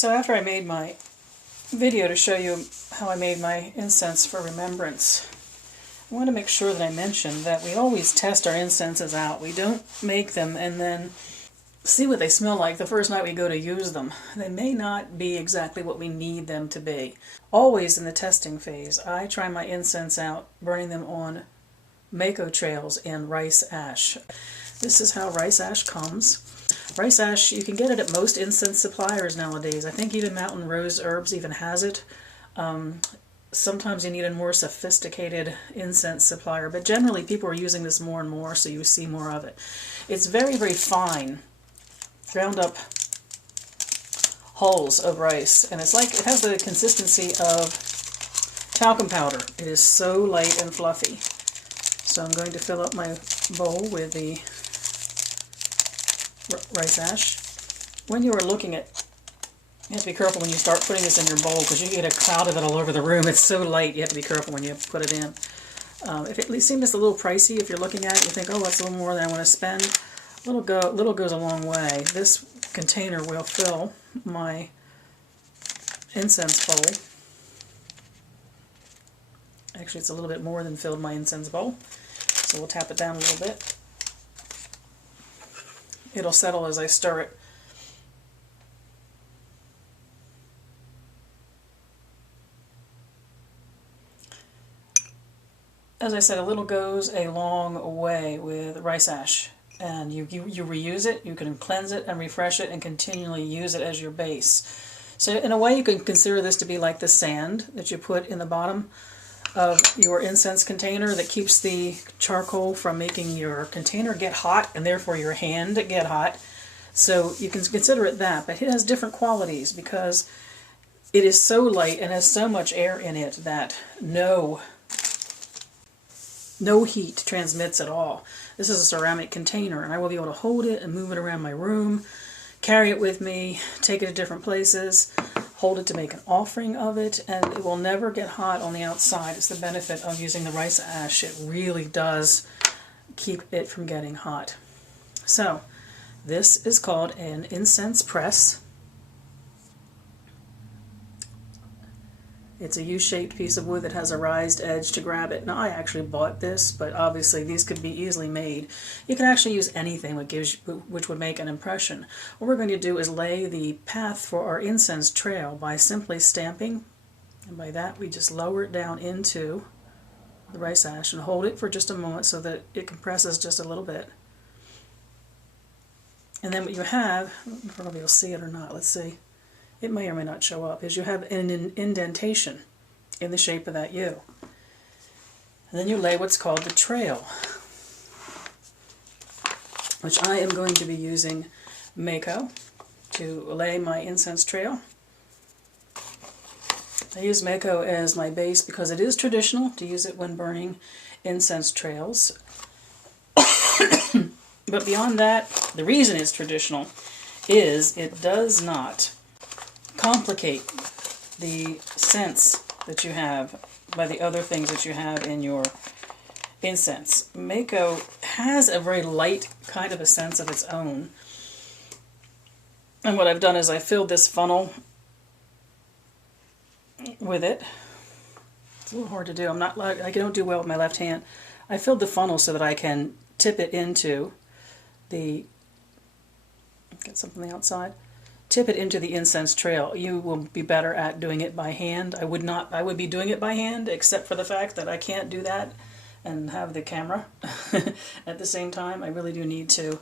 So after I made my video to show you how I made my incense for remembrance, I want to make sure that I mention that we always test our incenses out. We don't make them and then see what they smell like the first night we go to use them. They may not be exactly what we need them to be. Always in the testing phase, I try my incense out burning them on Makko trails in rice ash. This is how rice ash comes. Rice ash, you can get it at most incense suppliers nowadays. I think even Mountain Rose Herbs even has it. Sometimes you need a more sophisticated incense supplier, but generally people are using this more and more, so you see more of it. It's very, very fine, ground up hulls of rice, and it's like, it has the consistency of talcum powder. It is so light and fluffy. So I'm going to fill up my bowl with the rice ash. When you are looking at, you have to be careful when you start putting this in your bowl because you get a cloud of it all over the room. It's so light, you have to be careful when you put it in. If it seems a little pricey, if you're looking at it, you think, oh, that's a little more than I want to spend. Little goes a long way. This container will fill my incense bowl. Actually, it's a little bit more than filled my incense bowl. So we'll tap it down a little bit. It'll settle as I stir it. As I said, a little goes a long way with rice ash. And you reuse it, you can cleanse it and refresh it and continually use it as your base. So in a way you can consider this to be like the sand that you put in the bottom of your incense container that keeps the charcoal from making your container get hot and therefore your hand get hot. So you can consider it that, but it has different qualities because it is so light and has so much air in it that no heat transmits at all. This is a ceramic container and I will be able to hold it and move it around my room, carry it with me, take it to different places, hold it to make an offering of it, and it will never get hot on the outside. It's the benefit of using the rice ash. It really does keep it from getting hot. So this is called an incense press. It's a U-shaped piece of wood that has a raised edge to grab it. Now I actually bought this, but obviously these could be easily made. You can actually use anything which would make an impression. What we're going to do is lay the path for our incense trail by simply stamping, and by that we just lower it down into the rice ash and hold it for just a moment so that it compresses just a little bit. And then what you have, I don't know if you'll see it or not, let's see. It may or may not show up, is you have an indentation in the shape of that U. And then you lay what's called the trail, which I am going to be using Makko to lay my incense trail. I use Makko as my base because it is traditional to use it when burning incense trails. But beyond that, the reason it's traditional is it does not complicate the scents that you have by the other things that you have in your incense. Makko has a very light kind of a sense of its own. And what I've done is I filled this funnel with it. It's a little hard to do. I don't do well with my left hand. I filled the funnel so that I can tip it into the, get something outside. Tip it into the incense trail. You will be better at doing it by hand. I would be doing it by hand, except for the fact that I can't do that and have the camera at the same time. I really do need to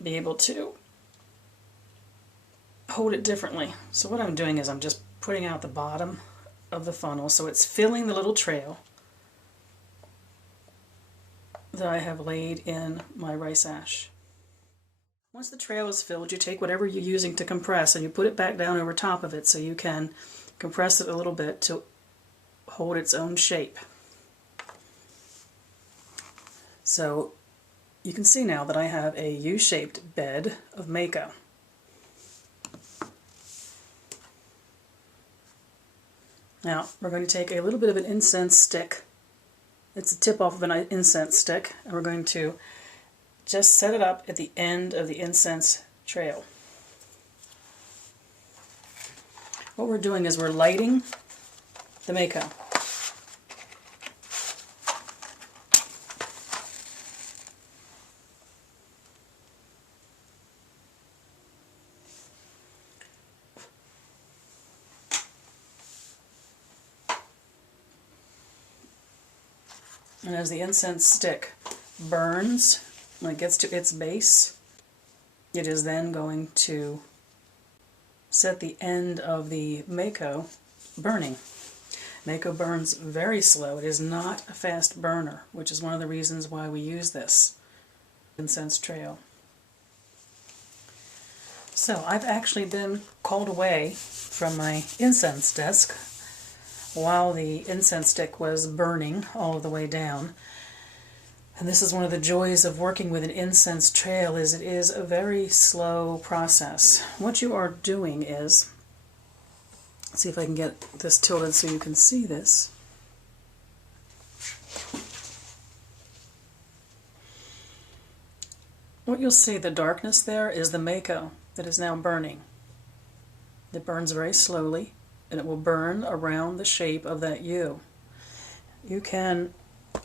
be able to hold it differently. So what I'm doing is I'm just putting out the bottom of the funnel so it's filling the little trail that I have laid in my rice ash. Once the trail is filled, you take whatever you're using to compress and you put it back down over top of it so you can compress it a little bit to hold its own shape. So you can see now that I have a U-shaped bed of Makko. Now we're going to take a little bit of an incense stick. It's the tip off of an incense stick, and we're going to just set it up at the end of the incense trail. what we're doing is we're lighting the Makko. And as the incense stick burns, when it gets to its base, it is then going to set the end of the Makko burning. Makko burns very slow. It is not a fast burner, which is one of the reasons why we use this incense trail. So I've actually been called away from my incense desk while the incense stick was burning all the way down. And this is one of the joys of working with an incense trail, is it is a very slow process. What you are doing is, let's see if I can get this tilted so you can see this. What you'll see, the darkness there, is the Makko that is now burning. It burns very slowly, and it will burn around the shape of that U. You can,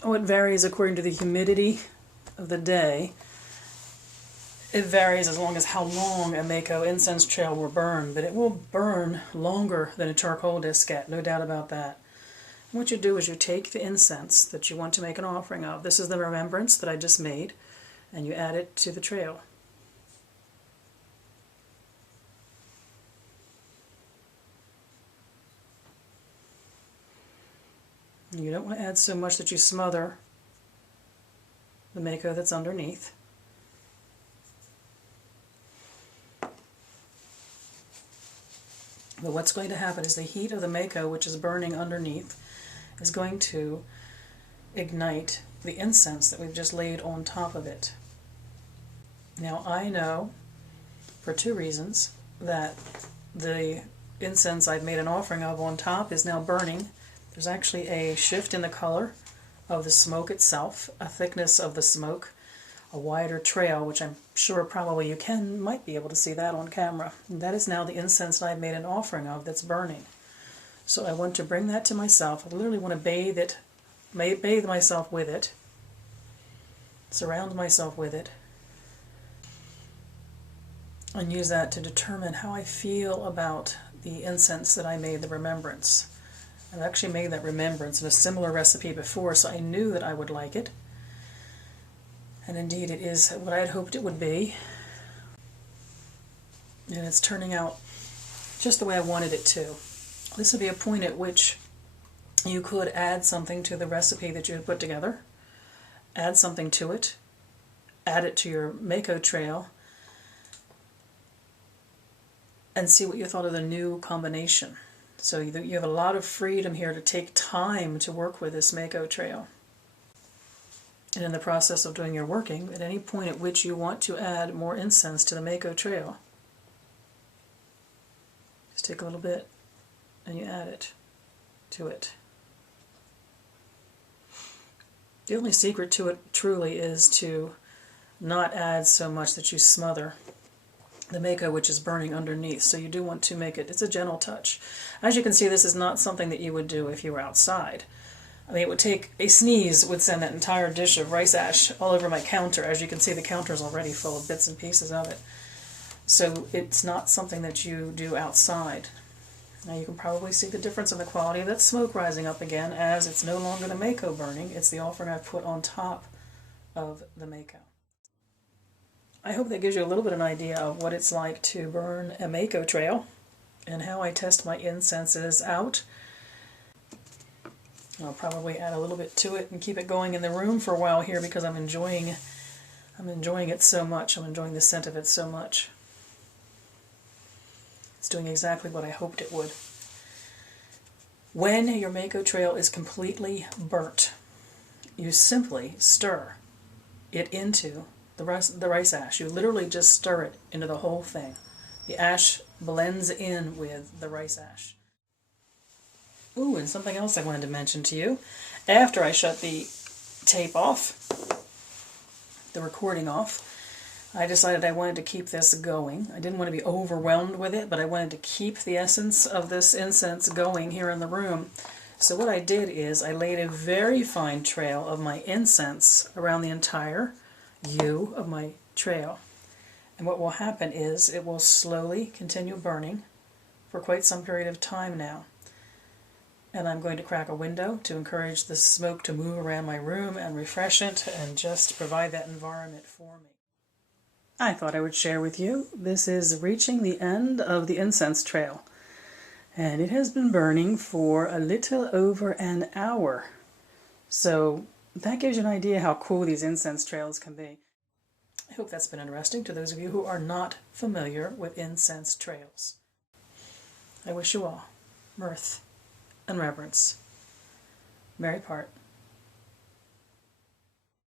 it varies according to the humidity of the day. It varies as long as how long a Makko incense trail will burn, but it will burn longer than a charcoal diskette, no doubt about that. And what you do is you take the incense that you want to make an offering of. This is the remembrance that I just made, and you add it to the trail. You don't want to add so much that you smother the Makko that's underneath. But what's going to happen is the heat of the Makko, which is burning underneath, is going to ignite the incense that we've just laid on top of it. Now I know, for two reasons, that the incense I've made an offering of on top is now burning. There's actually a shift in the color of the smoke itself, a thickness of the smoke, a wider trail, which I'm sure probably you might be able to see that on camera. And that is now the incense that I've made an offering of that's burning. So I want to bring that to myself. I literally want to bathe myself with it, surround myself with it, and use that to determine how I feel about the incense that I made, the remembrance. I've actually made that remembrance in a similar recipe before, so I knew that I would like it. And indeed it is what I had hoped it would be. And it's turning out just the way I wanted it to. This would be a point at which you could add something to the recipe that you had put together, add something to it, add it to your Makko trail, and see what you thought of the new combination. So you have a lot of freedom here to take time to work with this Makko trail. And in the process of doing your working, at any point at which you want to add more incense to the Makko trail, just take a little bit and you add it to it. The only secret to it truly is to not add so much that you smother the Makko, which is burning underneath. So you do want to make it, it's a gentle touch. As you can see, this is not something that you would do if you were outside. I mean, it would take, a sneeze would send that entire dish of rice ash all over my counter. As you can see, the counter is already full of bits and pieces of it. So it's not something that you do outside. Now you can probably see the difference in the quality of that smoke rising up again, as it's no longer the Makko burning, it's the offering I've put on top of the Makko. I hope that gives you a little bit of an idea of what it's like to burn a Makko trail and how I test my incenses out. I'll probably add a little bit to it and keep it going in the room for a while here because I'm enjoying it so much. I'm enjoying the scent of it so much. It's doing exactly what I hoped it would. When your Makko trail is completely burnt, you simply stir it into the rice ash. You literally just stir it into the whole thing. The ash blends in with the rice ash. Ooh, and something else I wanted to mention to you. After I shut the tape off, the recording off, I decided I wanted to keep this going. I didn't want to be overwhelmed with it, but I wanted to keep the essence of this incense going here in the room. So what I did is I laid a very fine trail of my incense around the entire U of my trail. And what will happen is it will slowly continue burning for quite some period of time now. And I'm going to crack a window to encourage the smoke to move around my room and refresh it and just provide that environment for me. I thought I would share with you, this is reaching the end of the incense trail. And it has been burning for a little over an hour. So that gives you an idea how cool these incense trails can be. I hope that's been interesting to those of you who are not familiar with incense trails. I wish you all mirth and reverence. Merry part.